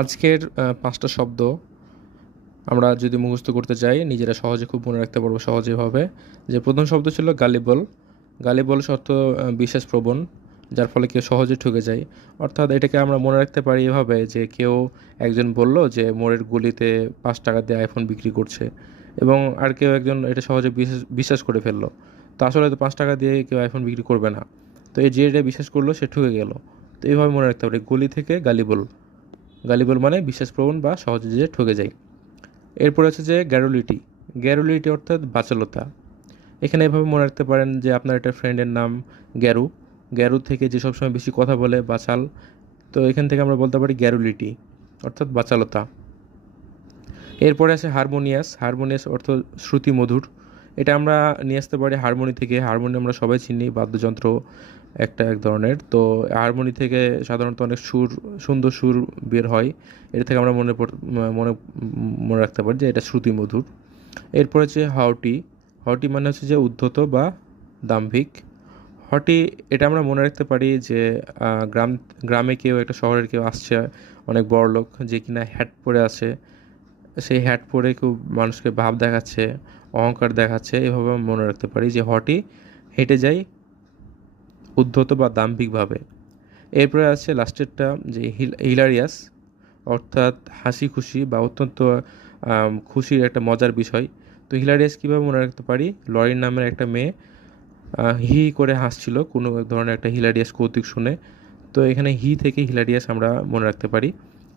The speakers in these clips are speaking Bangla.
আজকের ৫টা শব্দ আমরা যদি মুখস্থ করতে যাই নিজেরা সহজে খুব মনে রাখতে পারবো সহজেভাবে। যে প্রথম শব্দ ছিল গালিবল। গালিবল অর্থ বিশ্বাসপ্রবণ, যার ফলে কেউ সহজে ঠকে যায়। অর্থাৎ এটাকে আমরা মনে রাখতে পারি এভাবে যে কেউ একজন বলল যে মোড়ের গলিতে ৫ টাকা দিয়ে আইফোন বিক্রি করছে, এবং আর কেউ একজন এটা সহজে বিশ্বাস করে ফেললো। তো আসলে তো ৫ টাকা দিয়ে কেউ আইফোন বিক্রি করবে না। তো এই যে এটা বিশ্বাস করলো সে ঠকে গেল। তো এইভাবে মনে রাখতে পারি গলি থেকে গালিবল। গালিবল মানে বিশ্বাসপ্রবণ বা সহজে যে ঠকে যায়। এরপর আছে যে গ্যারুলিটি। গ্যারুলিটি অর্থাৎ বাচালতা। এখানে এভাবে মনে রাখতে পারেন যে আপনার একটা ফ্রেন্ডের নাম গ্যারু। গ্যারু থেকে যে সবসময় বেশি কথা বলে বাচাল। তো এখান থেকে আমরা বলতে পারি গ্যারুলিটি অর্থাৎ বাচালতা। এরপরে আছে হারমোনিয়াস। হারমোনিয়াস অর্থ শ্রুতিমধুর। এটা আমরা নিয়ে আসতে পারি হারমোনি থেকে। হারমোনি আমরা সবাই চিনি, বাদ্যযন্ত্র এক ধরনের। তো হারমোনি থেকে সাধারণত অনেক সুন্দর সুর বের হয়। এটা থেকে আমরা মনে মনে রাখতে পারি যে এটা শ্রুতিমধুর। এরপর হচ্ছে হাওটি। হাওটি মানে হচ্ছে যে উদ্ধত বা দাম্ভিক। হটি, এটা আমরা মনে রাখতে পারি যে গ্রামে কেউ, একটা শহরের কেউ আসছে, অনেক বড় লোক, যে কিনা হ্যাট পরে আছে। সেই হ্যাট পরে খুব মানুষকে ভাব দেখাচ্ছে, অহংকার দেখাচ্ছে। এভাবে আমরা মনে রাখতে পারি যে হটি হেঁটে যায় উদ্ধত বা দাম্ভিকভাবে। এরপরে আছে লাস্টেরটা যে হিলারিয়াস, অর্থাৎ হাসি খুশি বা অত্যন্ত খুশির একটা মজার বিষয়। তো হিলারিয়াস কীভাবে মনে রাখতে পারি? লরিন নামের একটা মেয়ে হি হি করে হাসছিল কোনো এক ধরনের একটা হিলারিয়াস কৌতুক শুনে। তো এখানে হি থেকে হিলারিয়াস আমরা মনে রাখতে পারি।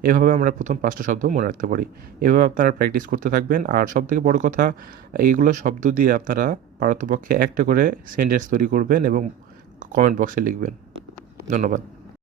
এভাবে আমরা প্রথম 5টা শব্দ মনে রাখতে পারি। এভাবে আপনারা প্র্যাকটিস করতে থাকবেন। আর সবথেকে বড় কথা, এইগুলো শব্দ দিয়ে আপনারা পারতপক্ষে একটা করে সেন্টেন্স তৈরি করবেন এবং কমেন্ট বক্সে লিখবেন। ধন্যবাদ।